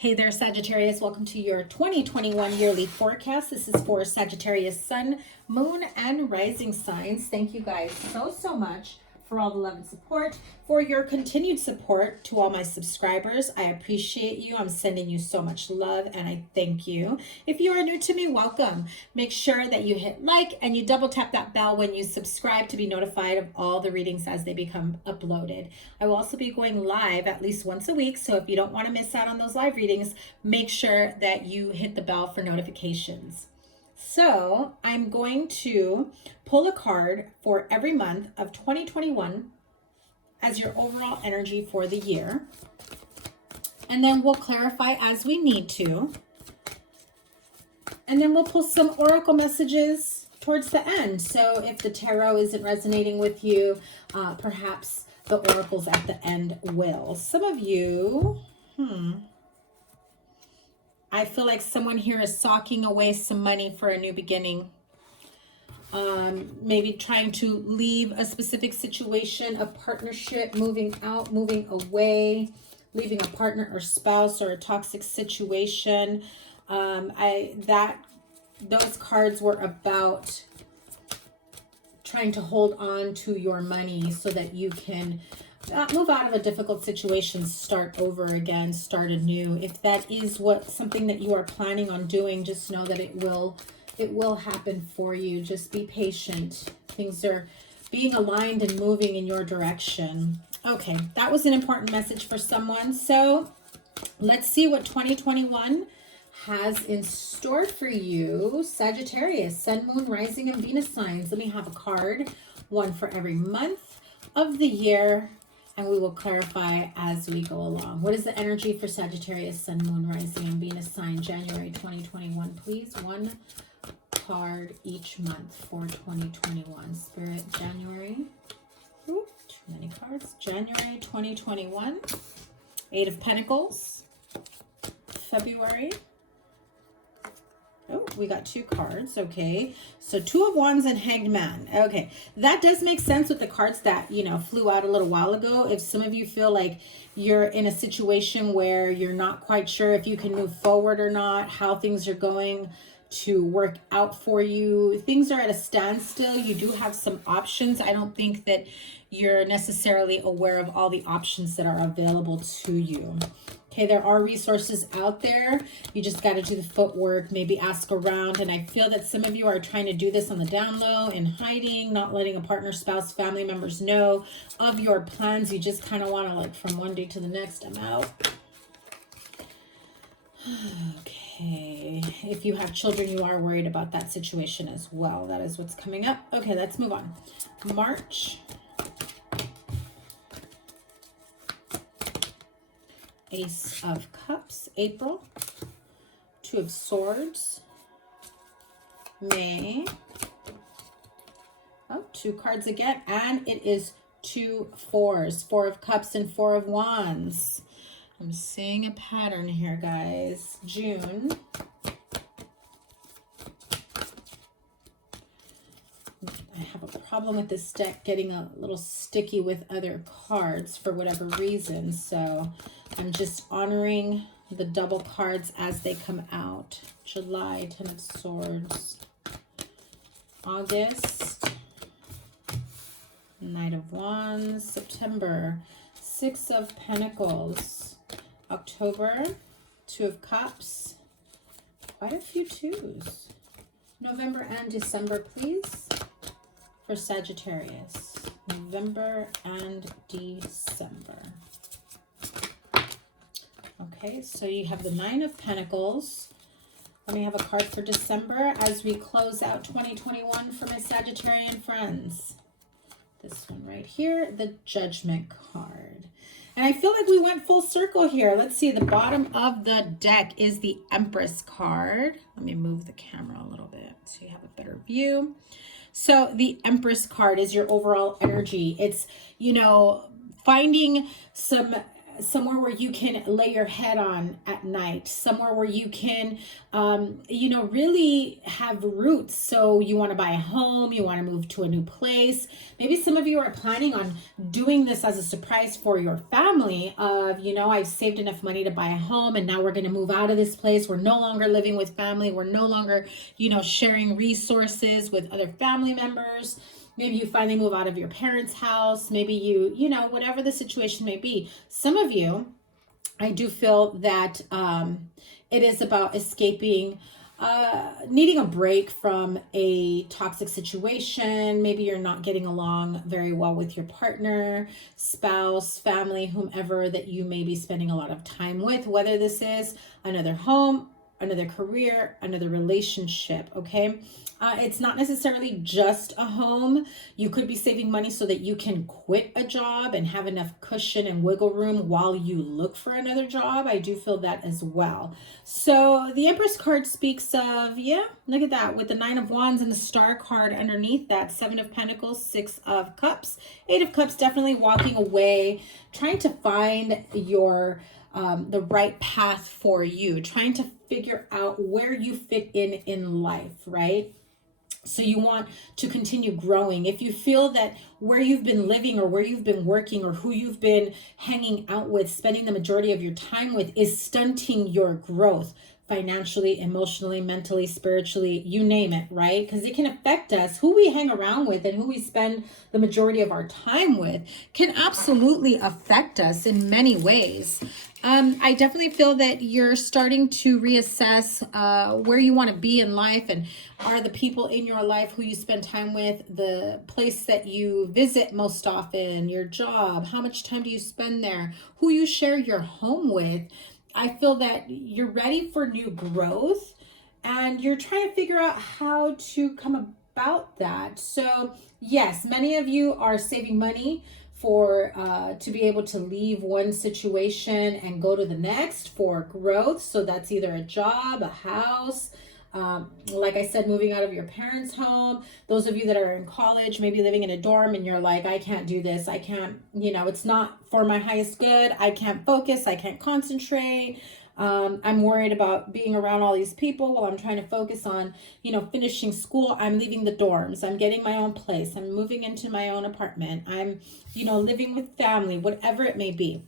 Hey there, Sagittarius. Welcome to your 2021 yearly forecast. This is for Sagittarius Sun, Moon, and Rising signs. Thank you guys so much for all the love and support, for your continued support to all my subscribers. I appreciate you. I'm sending you so much love and I thank you. If you are new to me, welcome. Make sure that you hit like and you double tap that bell when you subscribe to be notified of all the readings as they become uploaded. I will also be going live at least once a week, so if you don't want to miss out on those live readings, make sure that you hit the bell for notifications. So I'm going to pull a card for every month of 2021 as your overall energy for the year. And then we'll clarify as we need to. And then we'll pull some oracle messages towards the end. So if the tarot isn't resonating with you, perhaps the oracles at the end will. Some of you, I feel like someone here is socking away some money for a new beginning. Maybe trying to leave a specific situation, a partnership, moving out, moving away, leaving a partner or spouse or a toxic situation. Those cards were about trying to hold on to your money so that you can move out of a difficult situation, start over again, start anew. If that is something that you are planning on doing, just know that it will happen for you. Just be patient. Things are being aligned and moving in your direction. Okay, that was an important message for someone. So let's see what 2021 has in store for you, Sagittarius, Sun, Moon, Rising, and Venus signs. Let me have a card, one for every month of the year, and we will clarify as we go along. What is the energy for Sagittarius, Sun, Moon, Rising, and Venus sign, January 2021, please? One card each month for 2021. Spirit, January. Ooh, too many cards. January 2021. Eight of Pentacles. February. Oh, we got two cards. Okay. So Two of Wands and Hanged Man. Okay. That does make sense with the cards that, flew out a little while ago. If some of you feel like you're in a situation where you're not quite sure if you can move forward or not, how things are going to work out for you, things are at a standstill. You do have some options. I don't think that you're necessarily aware of all the options that are available to you. Okay, there are resources out there. You just got to do the footwork, maybe ask around. And I feel that some of you are trying to do this on the down low, in hiding, not letting a partner, spouse, family members know of your plans. You just kind of want to, like, from one day to the next, I'm out. Okay, if you have children, you are worried about that situation as well. That is what's coming up. Okay, let's move on. March. Ace of Cups. April. Two of Swords. May. Oh, two cards again. And it is two fours. Four of Cups and Four of Wands. I'm seeing a pattern here, guys. June. I have a problem with this deck getting a little sticky with other cards for whatever reason. So I'm just honoring the double cards as they come out. July, Ten of Swords. August. Knight of Wands. September. Six of Pentacles. October, Two of Cups, quite a few twos. November and December, please, for Sagittarius. November and December. Okay, so you have the Nine of Pentacles. Let me have a card for December as we close out 2021 for my Sagittarian friends. This one right here, the Judgment card. And I feel like we went full circle here. Let's see, the bottom of the deck is the Empress card. Let me move the camera a little bit so you have a better view. So the Empress card is your overall energy. It's, finding some somewhere where you can lay your head on at night, somewhere where you can, you know, really have roots. So you want to buy a home, you want to move to a new place. Maybe some of you are planning on doing this as a surprise for your family of, you know, I've saved enough money to buy a home and now we're going to move out of this place. We're no longer living with family. We're no longer, you know, sharing resources with other family members. Maybe you finally move out of your parents' house. Maybe you know, whatever the situation may be. Some of you, I do feel that it is about escaping, needing a break from a toxic situation. Maybe you're not getting along very well with your partner, spouse, family, whomever that you may be spending a lot of time with, whether this is another home, another career, another relationship, okay? It's not necessarily just a home. You could be saving money so that you can quit a job and have enough cushion and wiggle room while you look for another job. I do feel that as well. So the Empress card speaks of, yeah, look at that, with the 9 of Wands and the Star card underneath that, 7 of Pentacles, 6 of Cups, 8 of Cups, definitely walking away, trying to find your the right path for you, trying to figure out where you fit in life, right? So you want to continue growing. If you feel that where you've been living or where you've been working or who you've been hanging out with, spending the majority of your time with is stunting your growth, financially, emotionally, mentally, spiritually, you name it, right? Because it can affect us. Who we hang around with and who we spend the majority of our time with can absolutely affect us in many ways. I definitely feel that you're starting to reassess where you want to be in life, and are the people in your life who you spend time with, the place that you visit most often, your job, how much time do you spend there, who you share your home with. I feel that you're ready for new growth and you're trying to figure out how to come about that. So yes, many of you are saving money for to be able to leave one situation and go to the next for growth. So that's either a job, a house, like I said, moving out of your parents' home. Those of you that are in college, maybe living in a dorm and you're like, I can't do this. I can't, you know, it's not for my highest good. I can't focus. I can't concentrate. I'm worried about being around all these people while I'm trying to focus on, you know, finishing school. I'm leaving the dorms. I'm getting my own place. I'm moving into my own apartment. I'm, you know, living with family, whatever it may be.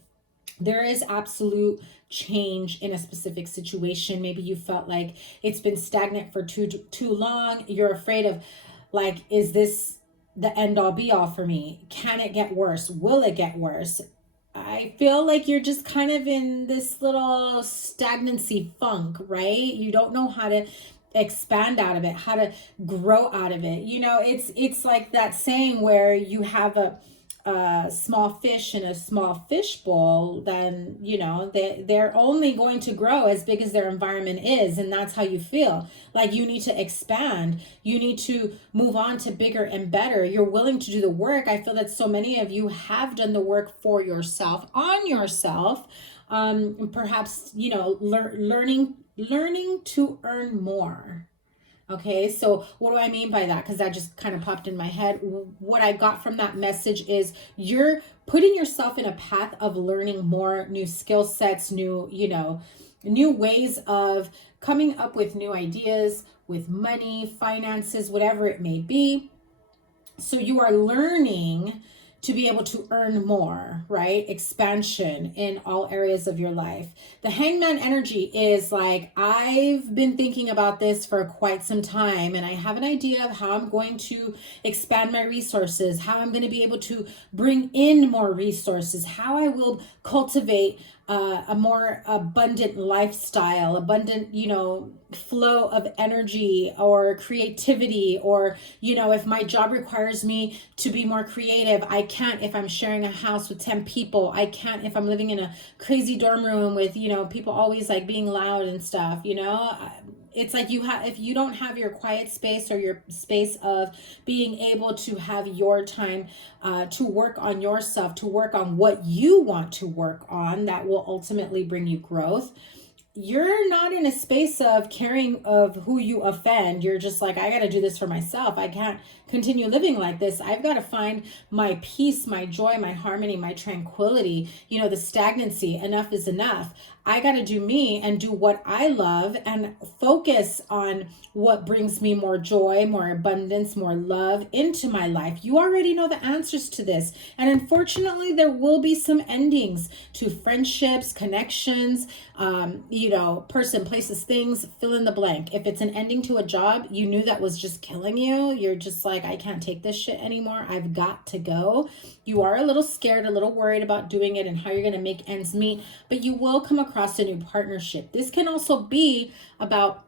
There is absolute change in a specific situation. Maybe you felt like it's been stagnant for too long. You're afraid of, like, is this the end all be all for me? Can it get worse? Will it get worse? I feel like you're just kind of in this little stagnancy funk, right? You don't know how to expand out of it, how to grow out of it. You know, it's like that saying where you have a small fish in a small fish bowl, then, you know, they're only going to grow as big as their environment is. And that's how you feel. Like you need to expand. You need to move on to bigger and better. You're willing to do the work. I feel that so many of you have done the work for yourself, on yourself. Perhaps, you know, learning to earn more. Okay, so what do I mean by that? Because that just kind of popped in my head. What I got from that message is you're putting yourself in a path of learning more, new skill sets, new, you know, new ways of coming up with new ideas with money, finances, whatever it may be. So you are learning to be able to earn more, right? Expansion in all areas of your life. The Hangman energy is like, I've been thinking about this for quite some time and I have an idea of how I'm going to expand my resources, how I'm going to be able to bring in more resources, how I will cultivate a more abundant lifestyle, abundant, you know, flow of energy or creativity, or, you know, if my job requires me to be more creative, I can't if I'm sharing a house with 10 people. I can't if I'm living in a crazy dorm room with, you know, people always like being loud and stuff, you know. It's like if you don't have your quiet space or your space of being able to have your time to work on yourself, to work on what you want to work on, that will ultimately bring you growth. You're not in a space of caring of who you offend. You're just like, I got to do this for myself. I can't continue living like this. I've got to find my peace, my joy, my harmony, my tranquility, you know, the stagnancy. Enough is enough. I got to do me and do what I love and focus on what brings me more joy, more abundance, more love into my life. You already know the answers to this. And unfortunately, there will be some endings to friendships, connections, you know, person, places, things, fill in the blank. If it's an ending to a job, you knew that was just killing you. You're just like, I can't take this shit anymore. I've got to go. You are a little scared, a little worried about doing it and how you're going to make ends meet, but you will come across a new partnership. This can also be about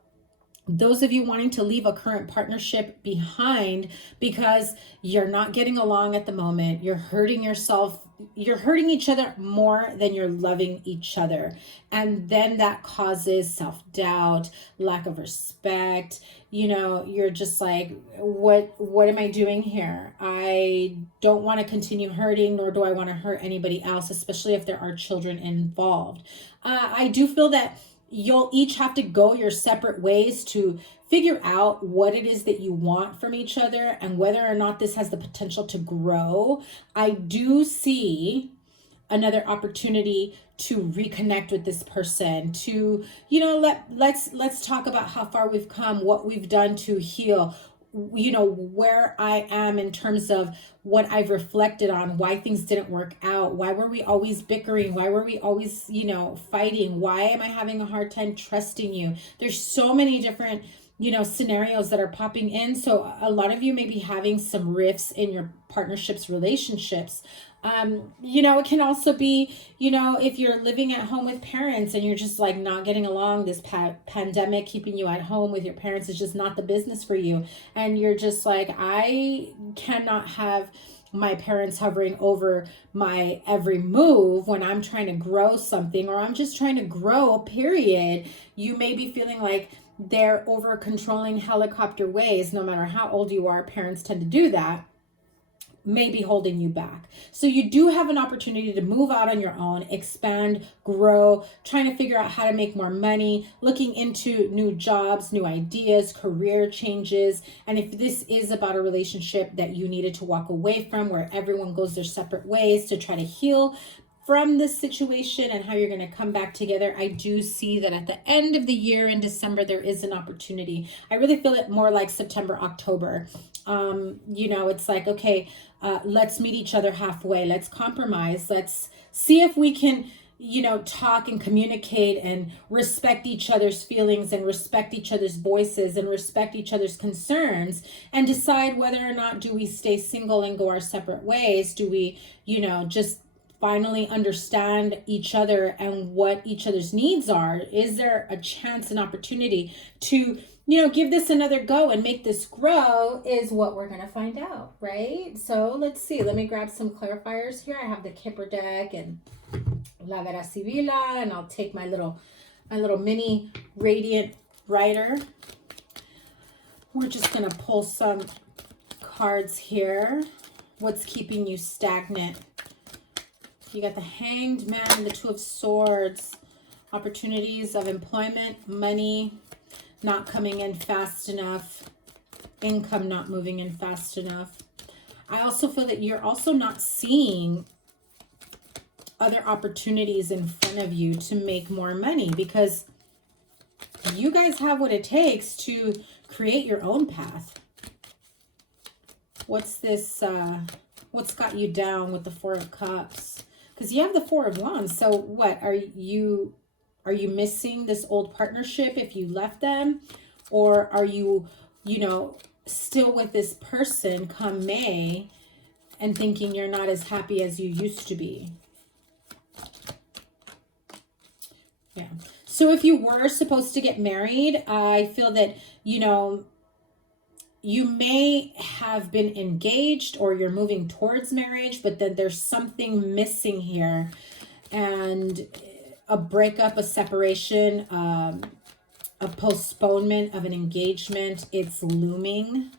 those of you wanting to leave a current partnership behind because you're not getting along at the moment. You're hurting yourself. You're hurting each other more than you're loving each other. And then that causes self-doubt, lack of respect. You know, you're just like, what am I doing here? I don't want to continue hurting, nor do I want to hurt anybody else, especially if there are children involved. I do feel that you'll each have to go your separate ways to figure out what it is that you want from each other and whether or not this has the potential to grow. I do see another opportunity to reconnect with this person, to, you know, let's talk about how far we've come, what we've done to heal, you know, where I am in terms of what I've reflected on, why things didn't work out. Why were we always bickering? Why were we always, you know, fighting? Why am I having a hard time trusting you? There's so many different, you know, scenarios that are popping in. So a lot of you may be having some rifts in your partnerships, relationships. You know, it can also be, you know, if you're living at home with parents and you're just like not getting along, this pandemic keeping you at home with your parents is just not the business for you. And you're just like, I cannot have my parents hovering over my every move when I'm trying to grow something, or I'm just trying to grow, period. You may be feeling like they're over controlling helicopter ways. No matter how old you are, parents tend to do that. May be holding you back. So you do have an opportunity to move out on your own, expand, grow, trying to figure out how to make more money, looking into new jobs, new ideas, career changes. And if this is about a relationship that you needed to walk away from, where everyone goes their separate ways to try to heal from this situation and how you're going to come back together, I do see that at the end of the year in December, there is an opportunity. I really feel it more like September, October. You know, it's like, okay, let's meet each other halfway. Let's compromise. Let's see if we can, you know, talk and communicate and respect each other's feelings and respect each other's voices and respect each other's concerns, and decide whether or not do we stay single and go our separate ways. Do we, you know, just finally understand each other and what each other's needs are? Is there a chance, an opportunity to, you know, give this another go and make this grow, is what we're going to find out, right? So let's see. Let me grab some clarifiers here. I have the Kipper deck and La Vera Sibila, and I'll take my little mini radiant writer. We're just going to pull some cards here. What's keeping you stagnant? You got the Hanged Man and the Two of Swords. Opportunities of employment, money not coming in fast enough, income not moving in fast enough. I also feel that you're also not seeing other opportunities in front of you to make more money, because you guys have what it takes to create your own path. What's this, what's got you down with the Four of Cups? Because you have the Four of Wands. So what, are you missing this old partnership if you left them? Or are you, you know, still with this person come May and thinking you're not as happy as you used to be? Yeah. So if you were supposed to get married, I feel that, you know, you may have been engaged or you're moving towards marriage, but then there's something missing here. And a breakup, a separation, a postponement of an engagement, it's looming.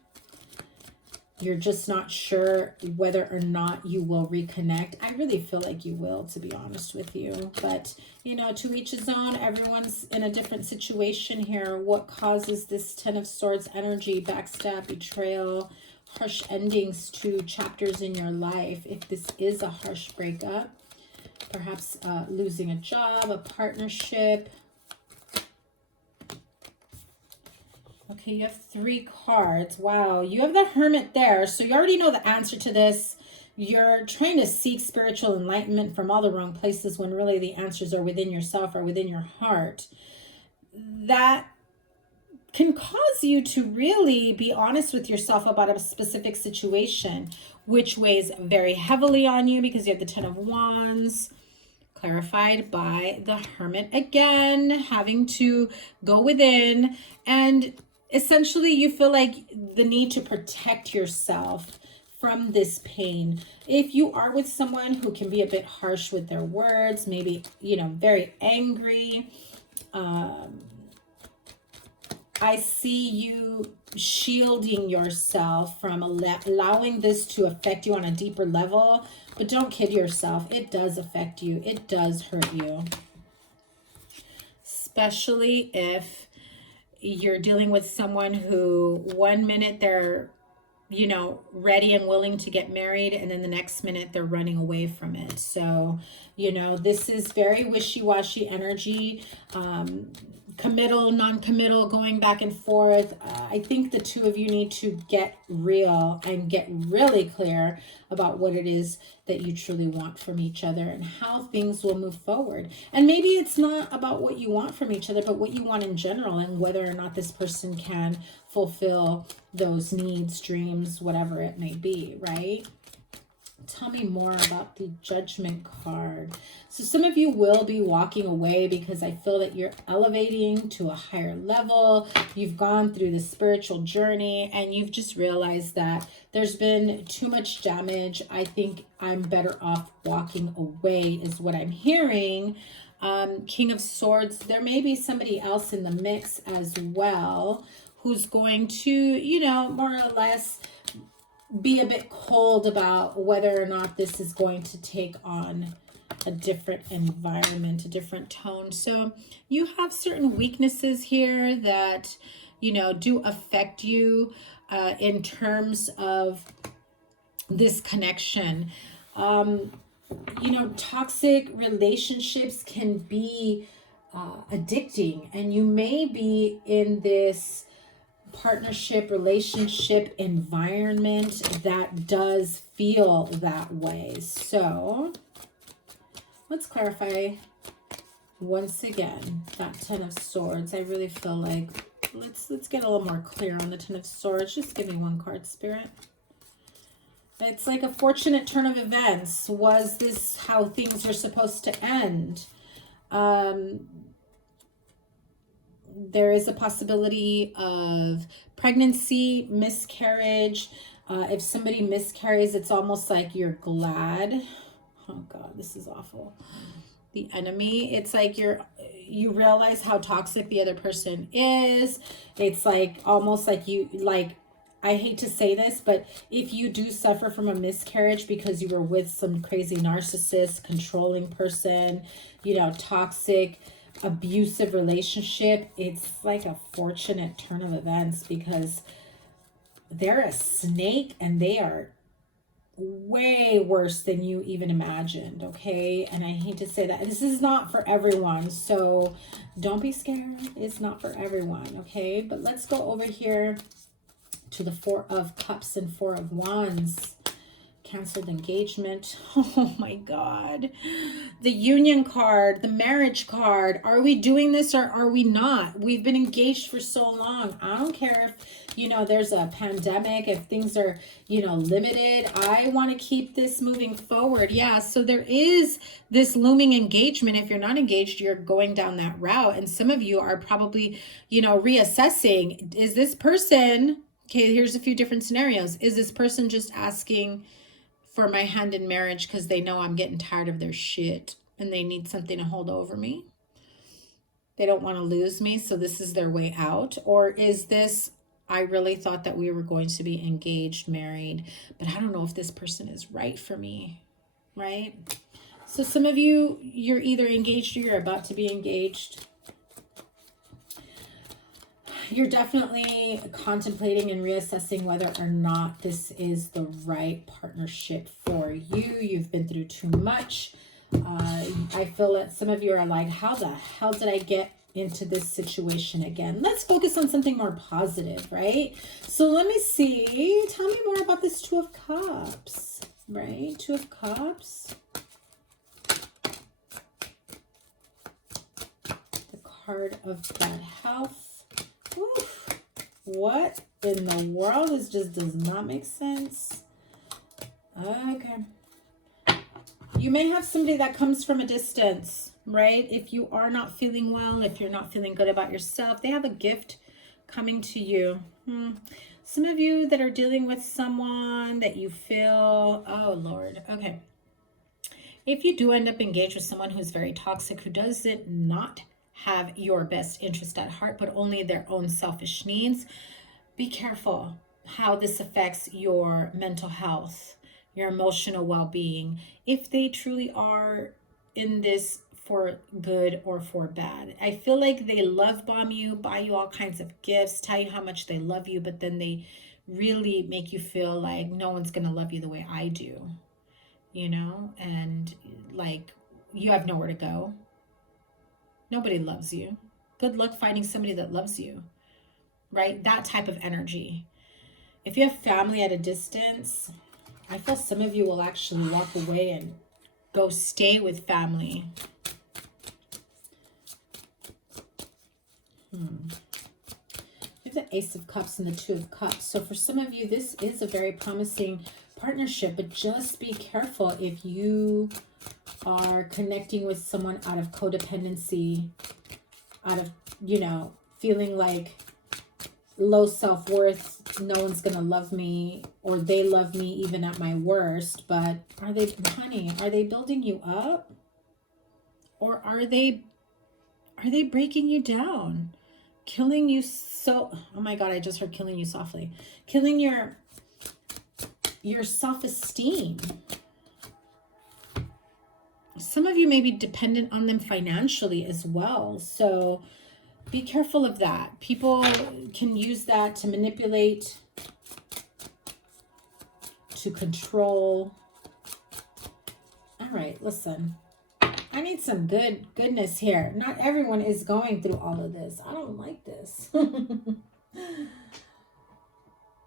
You're just not sure whether or not you will reconnect. I really feel like you will, to be honest with you. But, you know, to each his own. Everyone's in a different situation here. What causes this Ten of Swords energy? Backstab, betrayal, harsh endings to chapters in your life. If this is a harsh breakup, perhaps losing a job, a partnership. Okay, you have 3 cards. Wow, you have the Hermit there. So you already know the answer to this. You're trying to seek spiritual enlightenment from all the wrong places when really the answers are within yourself or within your heart. That can cause you to really be honest with yourself about a specific situation, which weighs very heavily on you because you have the 10 of Wands, clarified by the Hermit again, having to go within, and essentially you feel like the need to protect yourself from this pain. If you are with someone who can be a bit harsh with their words, maybe, you know, very angry, I see you shielding yourself from allowing this to affect you on a deeper level. But don't kid yourself. It does affect you. It does hurt you. Especially if you're dealing with someone who 1 minute they're, you know, ready and willing to get married, and then the next minute they're running away from it. So, you know, this is very wishy-washy energy. Committal, non-committal, going back and forth. I think the two of you need to get real and get really clear about what it is that you truly want from each other and how things will move forward. And maybe it's not about what you want from each other, but what you want in general, and whether or not this person can fulfill those needs, dreams, whatever it may be, right? Tell me more about the Judgment card. So some of you will be walking away because I feel that you're elevating to a higher level. You've gone through the spiritual journey and you've just realized that there's been too much damage. I think I'm better off walking away is what I'm hearing. King of Swords, there may be somebody else in the mix as well who's going to, you know, more or less be a bit cold about whether or not this is going to take on a different environment, a different tone. So you have certain weaknesses here that, you know, do affect you in terms of this connection. You know, toxic relationships can be addicting, and you may be in this partnership, relationship environment that does feel that way. So let's clarify once again that 10 of Swords. I really feel like let's get a little more clear on the 10 of Swords. Just give me one card, Spirit. It's like a fortunate turn of events. Was this how things were supposed to end? There is a possibility of pregnancy, miscarriage. If somebody miscarries, it's almost like you're glad. Oh God, this is awful. The Enemy. It's like you realize how toxic the other person is. It's like almost like you, like, I hate to say this, but if you do suffer from a miscarriage because you were with some crazy narcissist, controlling person, you know, toxic, abusive relationship, it's like a fortunate turn of events because they're a snake and they are way worse than you even imagined. Okay, and I hate to say that this is not for everyone, so don't be scared. It's not for everyone. Okay, but let's go over here to the 4 of Cups and 4 of Wands. Canceled engagement. Oh my God. The Union card, the marriage card. Are we doing this or are we not? We've been engaged for so long. I don't care if, you know, there's a pandemic, if things are, you know, limited. I want to keep this moving forward. Yeah, so there is this looming engagement. If you're not engaged, you're going down that route. And some of you are probably, you know, reassessing. Is this person, okay, here's a few different scenarios. Is this person just asking for my hand in marriage because they know I'm getting tired of their shit and they need something to hold over me? They don't want to lose me, so this is their way out? Or is this, I really thought that we were going to be engaged, married, but I don't know if this person is right for me, right? So some of you, you're either engaged or you're about to be engaged. You're definitely contemplating and reassessing whether or not this is the right partnership for you. You've been through too much. I feel that some of you are like, how the hell did I get into this situation again? Let's focus on something more positive, right? So let me see. Tell me more about this Two of Cups, right? Two of Cups. The card of bad health. Oof. What in the world? This just does not make sense. Okay. You may have somebody that comes from a distance, right? If you are not feeling well, if you're not feeling good about yourself, they have a gift coming to you. Some of you that are dealing with someone that you feel, oh Lord, okay. If you do end up engaged with someone who's very toxic, who doesn't not have your best interest at heart, but only their own selfish needs, be careful how this affects your mental health, your emotional well-being, if they truly are in this for good or for bad. I feel like they love bomb you, buy you all kinds of gifts, tell you how much they love you, but then they really make you feel like no one's going to love you the way I do, you know, and like you have nowhere to go. Nobody loves you. Good luck finding somebody that loves you, right? That type of energy. If you have family at a distance, I feel some of you will actually walk away and go stay with family. You have the Ace of Cups and the Two of Cups. So for some of you, this is a very promising partnership, but just be careful if you are connecting with someone out of codependency, out of, you know, feeling like low self-worth, no one's gonna love me, or they love me even at my worst. But are they, honey, are they building you up, or are they breaking you down, killing you? So, oh my God, I just heard killing you softly, killing your self-esteem. Some of you may be dependent on them financially as well, so be careful of that. People can use that to manipulate, to control. All right, listen. I need some goodness here. Not everyone is going through all of this. I don't like this.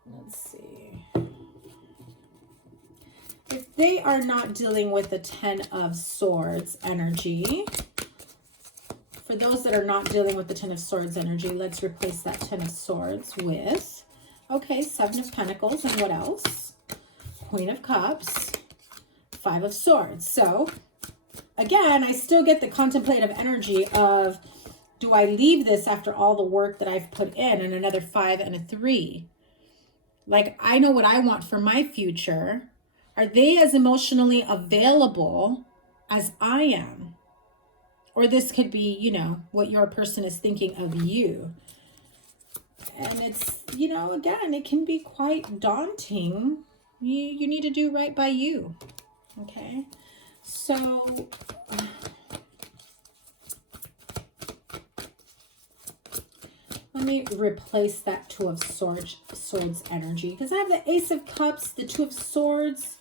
Let's see. If they are not dealing with the Ten of Swords energy, for those that are not dealing with the Ten of Swords energy, let's replace that Ten of Swords with, okay, Seven of Pentacles, and what else? Queen of Cups, Five of Swords. So, again, I still get the contemplative energy of, do I leave this after all the work that I've put in? And another 5 and a 3. Like, I know what I want for my future. Are they as emotionally available as I am? Or this could be, you know, what your person is thinking of you. And it's, you know, again, it can be quite daunting. You need to do right by you. Okay. So, let me replace that Two of Swords energy. Because I have the Ace of Cups, the Two of Swords,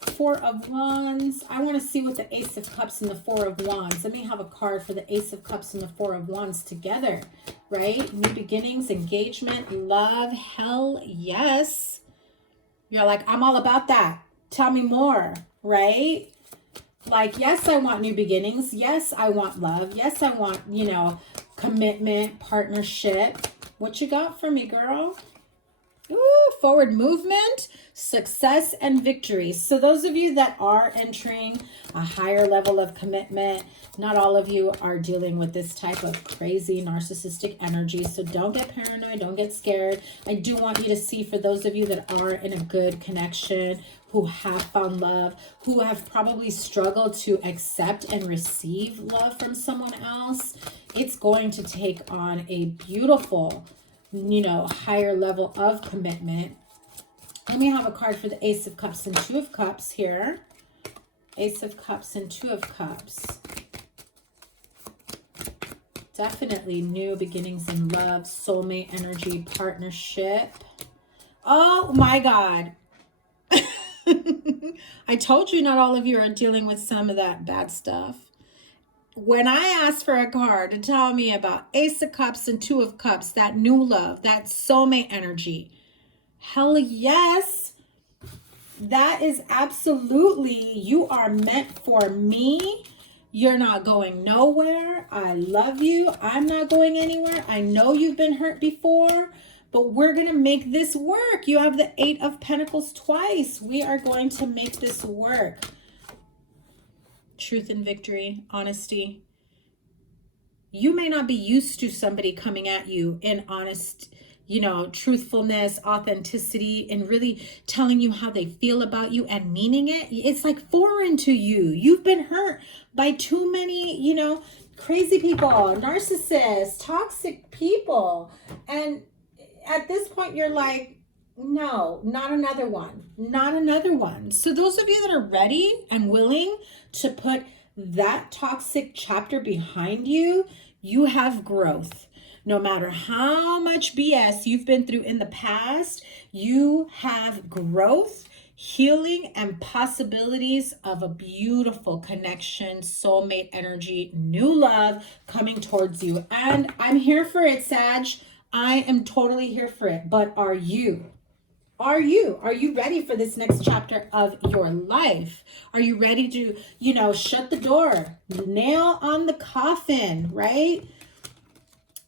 Four of Wands. I want to see what the Ace of Cups and the Four of Wands. Let me have a card for the Ace of Cups and the Four of Wands together, right? New beginnings, engagement, love, hell yes. You're like, I'm all about that. Tell me more, right? Like, yes, I want new beginnings. Yes, I want love. Yes, I want, you know, commitment, partnership. What you got for me, girl? Ooh, forward movement, success, and victory. So those of you that are entering a higher level of commitment, not all of you are dealing with this type of crazy narcissistic energy. So don't get paranoid. Don't get scared. I do want you to see, for those of you that are in a good connection, who have found love, who have probably struggled to accept and receive love from someone else, it's going to take on a beautiful, you know, higher level of commitment. Let me have a card for the Ace of Cups and Two of Cups here. Ace of Cups and Two of Cups. Definitely new beginnings in love, soulmate energy, partnership. Oh my God. I told you not all of you are dealing with some of that bad stuff. When I asked for a card to tell me about Ace of Cups and Two of Cups, that new love, that soulmate energy, hell yes. That is absolutely, you are meant for me. You're not going nowhere. I love you. I'm not going anywhere. I know you've been hurt before, but we're going to make this work. You have the Eight of Pentacles twice. We are going to make this work. Truth and victory, honesty. You may not be used to somebody coming at you in honest, you know, truthfulness, authenticity, and really telling you how they feel about you and meaning it. It's like foreign to you. You've been hurt by too many, you know, crazy people, narcissists, toxic people. And at this point, you're like, no, not another one, not another one. So those of you that are ready and willing to put that toxic chapter behind you, you have growth. No matter how much BS you've been through in the past, you have growth, healing, and possibilities of a beautiful connection, soulmate energy, new love coming towards you. And I'm here for it, Sag. I am totally here for it. But are you? Are you ready for this next chapter of your life? Are you ready to, you know, shut the door, nail on the coffin, right?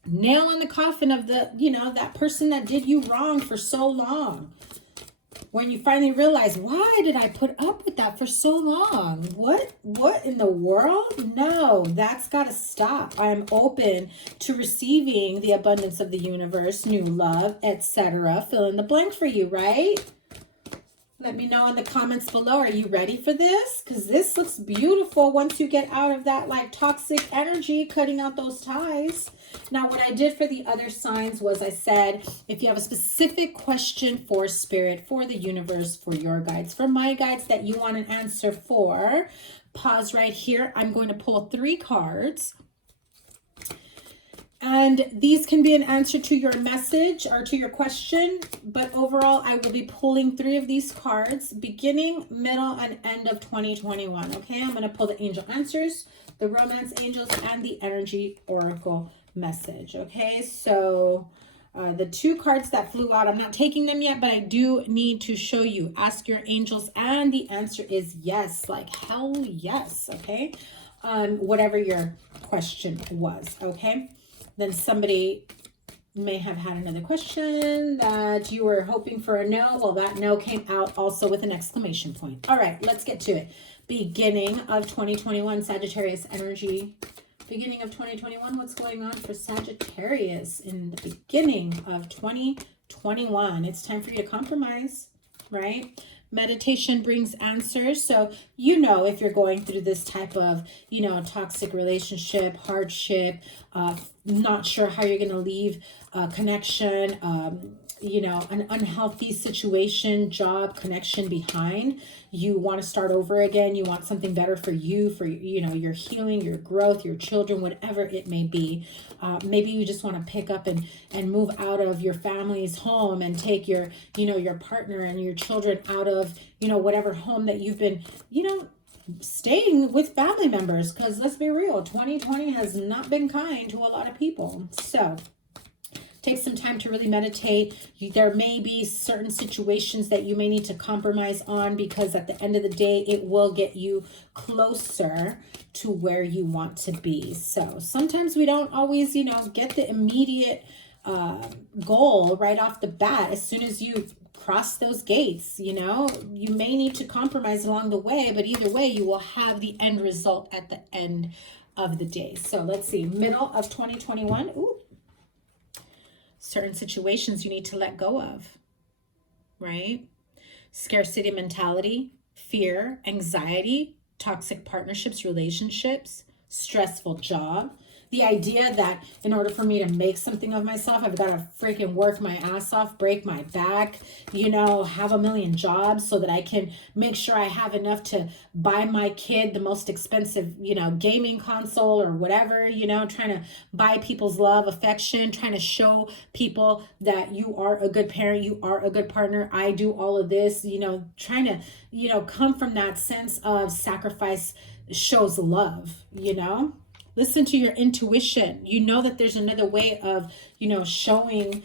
Nail on the coffin of the, you know, that person that did you wrong for so long. When you finally realize, why did I put up with that for so long? What in the world? No, that's got to stop. I am open to receiving the abundance of the universe, new love, etc. Fill in the blank for you, right? Let me know in the comments below. Are you ready for this? Because this looks beautiful once you get out of that like toxic energy, cutting out those ties. Now, what I did for the other signs was I said, if you have a specific question for spirit, for the universe, for your guides, for my guides that you want an answer for, pause right here. I'm going to pull 3 cards. And these can be an answer to your message or to your question. But overall, I will be pulling 3 of these cards, beginning, middle, and end of 2021. Okay, I'm going to pull the angel answers, the romance angels, and the energy oracle message. Okay, so the 2 cards that flew out, I'm not taking them yet, but I do need to show you. Ask your angels, and the answer is yes, like hell yes. Okay, whatever your question was. Okay. Then somebody may have had another question that you were hoping for a no. Well, that no came out also with an exclamation point. All right, let's get to it. Beginning of 2021, Sagittarius energy. Beginning of 2021, what's going on for Sagittarius in the beginning of 2021? It's time for you to compromise, right? Meditation brings answers. So, you know, if you're going through this type of, you know, toxic relationship, hardship, not sure how you're going to leave a connection, you know, an unhealthy situation, job, connection behind, you want to start over again. You want something better for you, for, you know, your healing, your growth, your children, whatever it may be. Maybe you just want to pick up and move out of your family's home and take your, you know, your partner and your children out of, you know, whatever home that you've been, you know, staying with family members. Because let's be real, 2020 has not been kind to a lot of people. So take some time to really meditate. There may be certain situations that you may need to compromise on, because at the end of the day, it will get you closer to where you want to be. So sometimes we don't always, you know, get the immediate goal right off the bat. As soon as you cross those gates, you know, you may need to compromise along the way, but either way, you will have the end result at the end of the day. So let's see, middle of 2021. Ooh. Certain situations you need to let go of, right? Scarcity mentality, fear, anxiety, toxic partnerships, relationships, stressful job, The idea that in order for me to make something of myself, I've got to freaking work my ass off, break my back, you know, have a million jobs so that I can make sure I have enough to buy my kid the most expensive, you know, gaming console or whatever, you know, trying to buy people's love, affection, trying to show people that you are a good parent, you are a good partner. I do all of this, you know, trying to, you know, come from that sense of sacrifice shows love, you know. Listen to your intuition. You know that there's another way of, you know, showing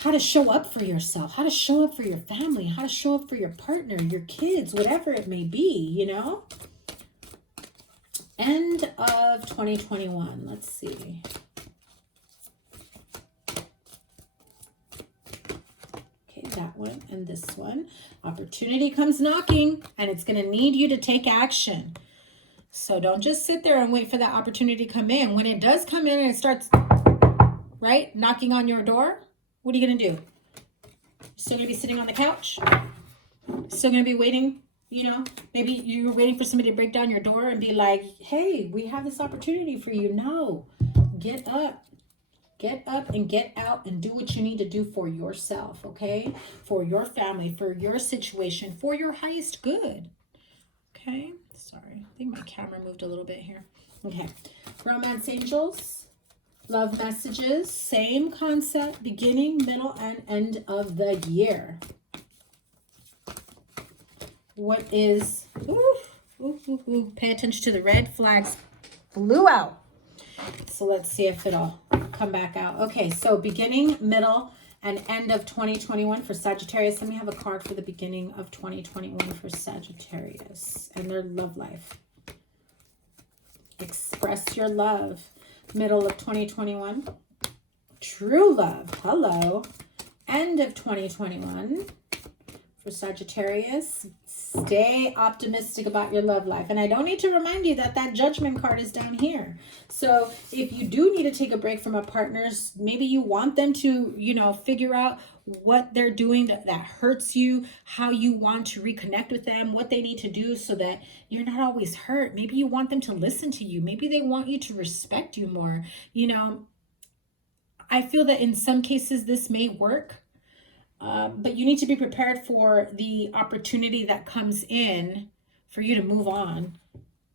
how to show up for yourself, how to show up for your family, how to show up for your partner, your kids, whatever it may be, you know. End of 2021. Let's see. Okay, that one and this one. Opportunity comes knocking, and it's going to need you to take action. So don't just sit there and wait for that opportunity to come in. When it does come in and it starts, right, knocking on your door, what are you going to do? Still going to be sitting on the couch? Still going to be waiting, you know? Maybe you're waiting for somebody to break down your door and be like, hey, we have this opportunity for you. No, get up. Get up and get out and do what you need to do for yourself, okay? For your family, for your situation, for your highest good, okay? Sorry, I think my camera moved a little bit here. Okay, romance angels, love messages, same concept, beginning, middle, and end of the year. What is, pay attention to the red flags, blew out. So let's see if it'll come back out. Okay, so beginning, middle, and end of 2021 for Sagittarius. Let me have a card for the beginning of 2021 for Sagittarius and their love life. Express your love. Middle of 2021. True love. Hello. End of 2021 for Sagittarius. Stay optimistic about your love life. And I don't need to remind you that that judgment card is down here. So if you do need to take a break from a partner, maybe you want them to, you know, figure out what they're doing that hurts you, how you want to reconnect with them, what they need to do so that you're not always hurt. Maybe you want them to listen to you. Maybe they want you to respect you more. You know, I feel that in some cases this may work. But you need to be prepared for the opportunity that comes in for you to move on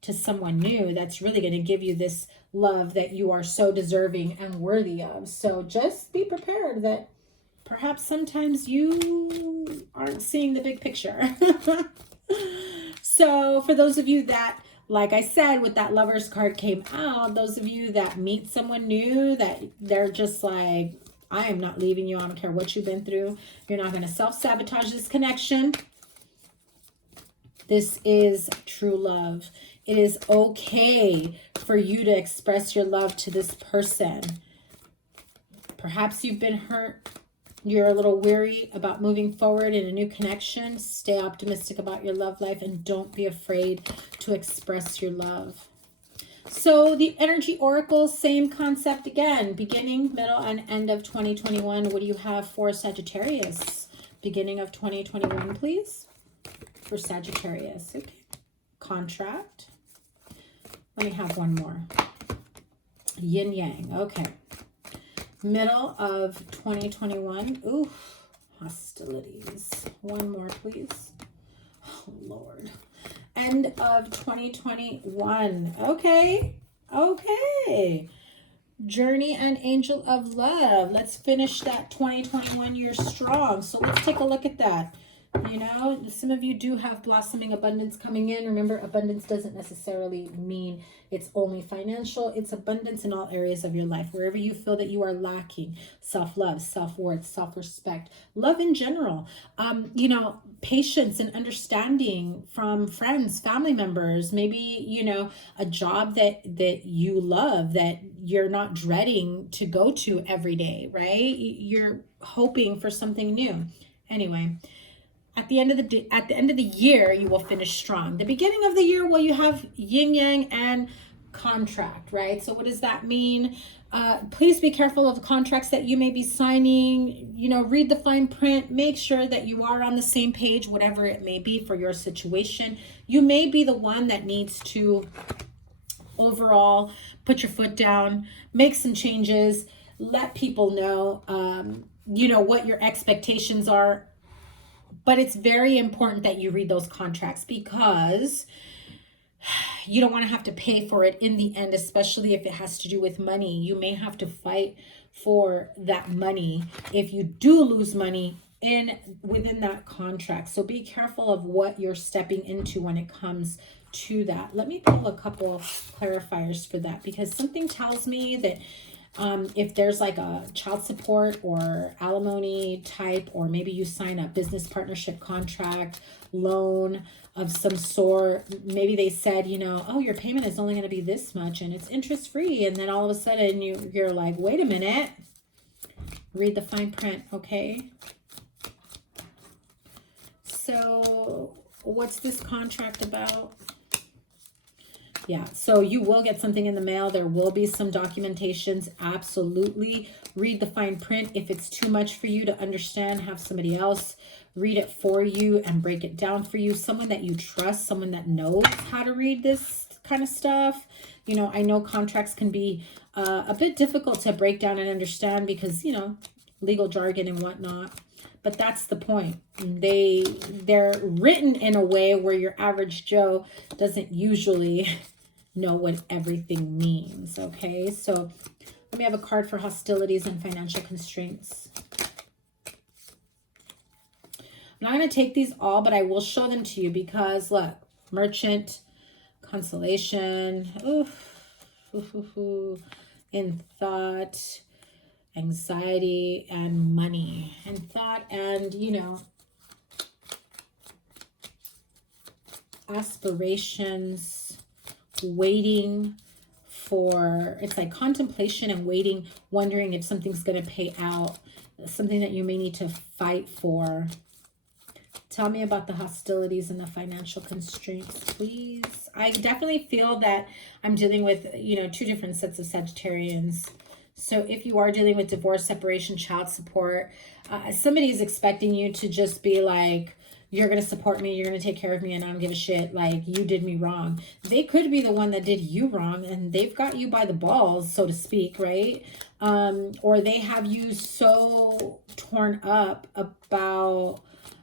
to someone new that's really going to give you this love that you are so deserving and worthy of. So just be prepared that perhaps sometimes you aren't seeing the big picture. So for those of you that, like I said, with that Lovers card came out, those of you that meet someone new, that they're just like, I am not leaving you. I don't care what you've been through. You're not going to self-sabotage this connection. This is true love. It is okay for you to express your love to this person. Perhaps you've been hurt. You're a little weary about moving forward in a new connection. Stay optimistic about your love life and don't be afraid to express your love. So the energy oracle, same concept again, beginning, middle, and end of 2021. What do you have for Sagittarius? Beginning of 2021, please, for Sagittarius. Okay. Contract. Let me have one more. Yin yang. Okay. Middle of 2021. Ooh, hostilities. One more, please. Oh, Lord. End of 2021. Okay. Okay. Journey and angel of love. Let's finish that 2021 year strong. So let's take a look at that. You know, some of you do have blossoming abundance coming in. Remember, abundance doesn't necessarily mean it's only financial. It's abundance in all areas of your life. Wherever you feel that you are lacking self-love, self-worth, self-respect, love in general, you know, patience and understanding from friends, family members, maybe, you know, a job that you love, that you're not dreading to go to every day, right? You're hoping for something new. Anyway, at the end of the year, you will finish strong. The beginning of the year, well, you have yin yang and contract, right? So what does that mean? Please be careful of the contracts that you may be signing. You know, read the fine print. Make sure that you are on the same page, whatever it may be for your situation. You may be the one that needs to overall, put your foot down, make some changes, let people know, you know, what your expectations are. But it's very important that you read those contracts, because you don't want to have to pay for it in the end, especially if it has to do with money. You may have to fight for that money if you do lose money within that contract. So be careful of what you're stepping into when it comes to that. Let me pull a couple of clarifiers for that, because something tells me that if there's like a child support or alimony type, or maybe you sign a business partnership contract, loan of some sort, maybe they said, you know, oh, your payment is only going to be this much and it's interest free. And then all of a sudden you're like, wait a minute, read the fine print. Okay. So what's this contract about? Yeah, so you will get something in the mail. There will be some documentations. Absolutely. Read the fine print. If it's too much for you to understand, have somebody else read it for you and break it down for you. Someone that you trust, someone that knows how to read this kind of stuff. You know, I know contracts can be a bit difficult to break down and understand because, you know, legal jargon and whatnot. But that's the point. They're written in a way where your average Joe doesn't usually know what everything means. Okay, so let me have a card for hostilities and financial constraints. I'm not going to take these all, but I will show them to you because look, Merchant, consolation, in thought, anxiety, and money, and thought, and, you know, aspirations, waiting for, it's like contemplation and waiting, wondering if something's going to pay out, something that you may need to fight for. Tell me about the hostilities and the financial constraints, please. I definitely feel that I'm dealing with, you know, two different sets of Sagittarians. So if you are dealing with divorce, separation, child support, somebody is expecting you to just be like, you're going to support me, you're going to take care of me, and I don't give a shit, like, you did me wrong. They could be the one that did you wrong, and they've got you by the balls, so to speak, right? Or they have you so torn up about,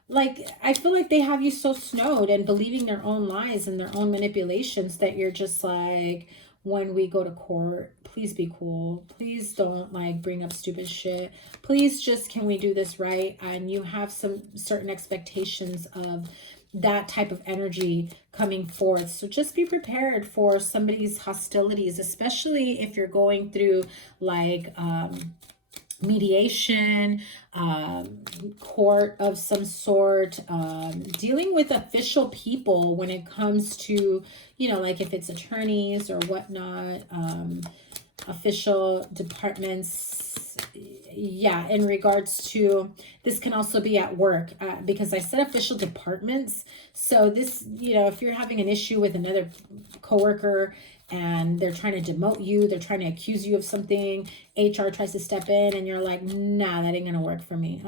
like, I feel like they have you so snowed and believing their own lies and their own manipulations that you're just like, when we go to court, please be cool. Please don't like bring up stupid shit. Please just, can we do this right? And you have some certain expectations of that type of energy coming forth. So just be prepared for somebody's hostilities, especially if you're going through like mediation, court of some sort, dealing with official people when it comes to, you know, like if it's attorneys or whatnot, official departments. Yeah, in regards to, this can also be at work, because I said official departments. So this, you know, if you're having an issue with another coworker and they're trying to demote you, they're trying to accuse you of something, HR tries to step in and you're like, nah, that ain't gonna work for me.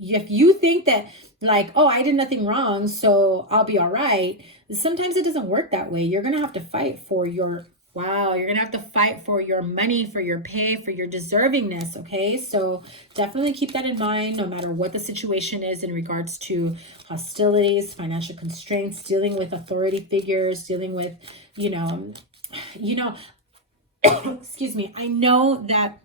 If you think that like, oh, I did nothing wrong, so I'll be all right, sometimes it doesn't work that way. You're gonna have to fight for your, wow, you're gonna have to fight for your money, for your pay, for your deservingness, okay? So definitely keep that in mind, no matter what the situation is in regards to hostilities, financial constraints, dealing with authority figures, dealing with, you know, excuse me, I know that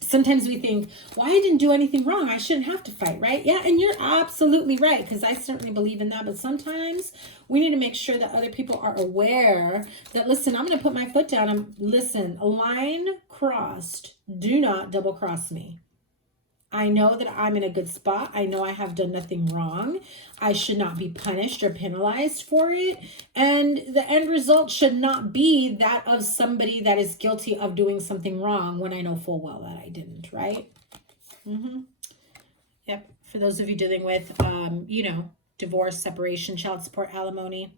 sometimes we think, well, I didn't do anything wrong, I shouldn't have to fight, right? Yeah, and you're absolutely right, because I certainly believe in that. But sometimes we need to make sure that other people are aware that, listen, I'm going to put my foot down and listen, a line crossed, do not double cross me. I know that I'm in a good spot. I know I have done nothing wrong. I should not be punished or penalized for it. And the end result should not be that of somebody that is guilty of doing something wrong when I know full well that I didn't, right? Yep. For those of you dealing with, you know, divorce, separation, child support, alimony,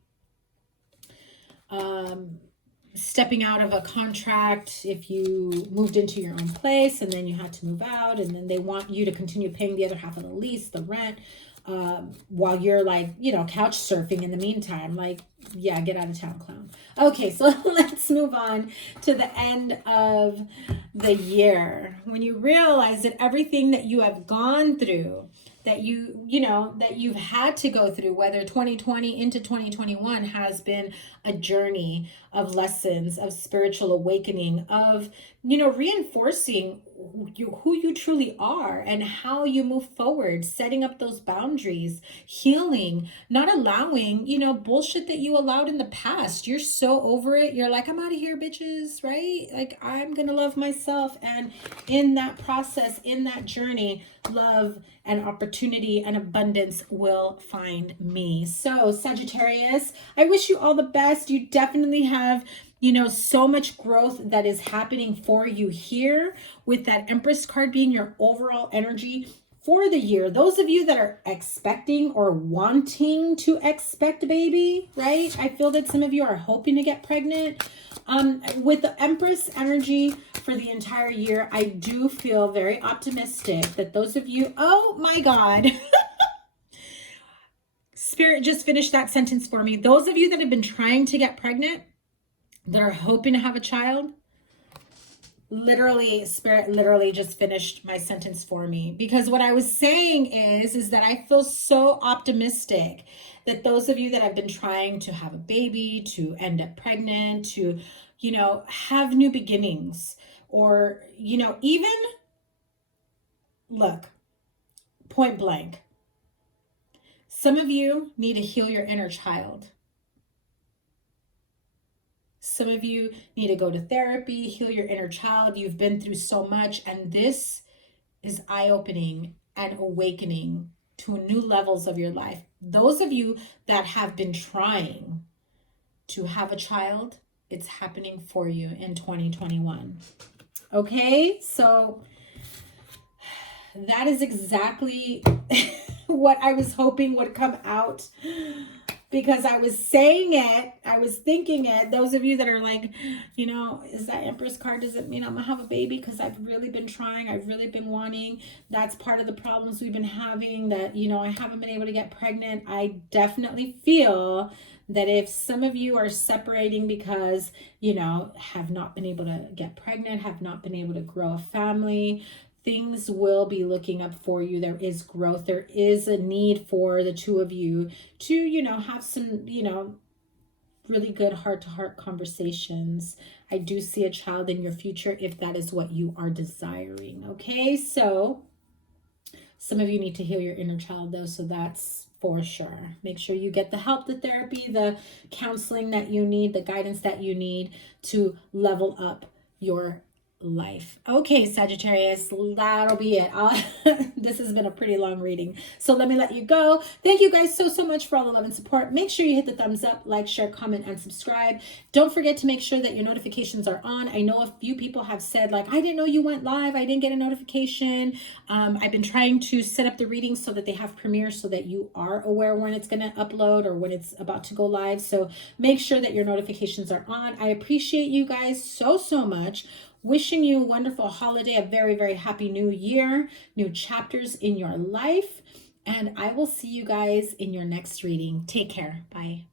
stepping out of a contract, if you moved into your own place and then you had to move out and then they want you to continue paying the other half of the lease, the rent, while you're like, you know, couch surfing in the meantime. Like, yeah, get out of town, clown. Okay, so let's move on to the end of the year. When you realize that everything that you have gone through, that you know, that you've had to go through, whether 2020 into 2021 has been a journey of lessons, of spiritual awakening, of, you know, reinforcing who you truly are and how you move forward, setting up those boundaries, healing, not allowing, you know, bullshit that you allowed in the past. You're so over it. You're like, I'm out of here, bitches, right? Like, I'm gonna love myself. And in that process, in that journey, love and opportunity and abundance will find me. So Sagittarius, I wish you all the best. You definitely have, you know, so much growth that is happening for you here, with that Empress card being your overall energy for the year. Those of you that are expecting or wanting to expect baby, right? I feel that some of you are hoping to get pregnant. With the Empress energy for the entire year, I do feel very optimistic that those of you, oh my God, Spirit just finished that sentence for me. Those of you that have been trying to get pregnant, that are hoping to have a child, literally, Spirit literally just finished my sentence for me. Because what I was saying is that I feel so optimistic that those of you that have been trying to have a baby, to end up pregnant, to, you know, have new beginnings, or, you know, even, look, point blank, some of you need to heal your inner child. Some of you need to go to therapy, heal your inner child. You've been through so much, and this is eye-opening and awakening to new levels of your life. Those of you that have been trying to have a child, it's happening for you in 2021. Okay, so that is exactly what I was hoping would come out, because I was saying it, I was thinking it. Those of you that are like, you know, is that Empress card, does it mean I'm gonna have a baby? Because I've really been trying, I've really been wanting. That's part of the problems we've been having, that, you know, I haven't been able to get pregnant. I definitely feel that if some of you are separating because, you know, have not been able to get pregnant, have not been able to grow a family, things will be looking up for you. There is growth. There is a need for the two of you to, you know, have some, you know, really good heart-to-heart conversations. I do see a child in your future if that is what you are desiring. Okay, so some of you need to heal your inner child though, so that's for sure. Make sure you get the help, the therapy, the counseling that you need, the guidance that you need to level up your life. Okay, Sagittarius, that'll be it. This has been a pretty long reading, so let me let you go. Thank you guys so much for all the love and support. Make sure you hit the thumbs up, like, share, comment, and subscribe. Don't forget to make sure that your notifications are on. I know a few people have said, like, I didn't know you went live, I didn't get a notification. I've been trying to set up the readings so that they have premieres, so that you are aware when it's going to upload or when it's about to go live. So make sure that your notifications are on. I appreciate you guys so much. Wishing you a wonderful holiday, a very, very happy new year, new chapters in your life. And I will see you guys in your next reading. Take care. Bye.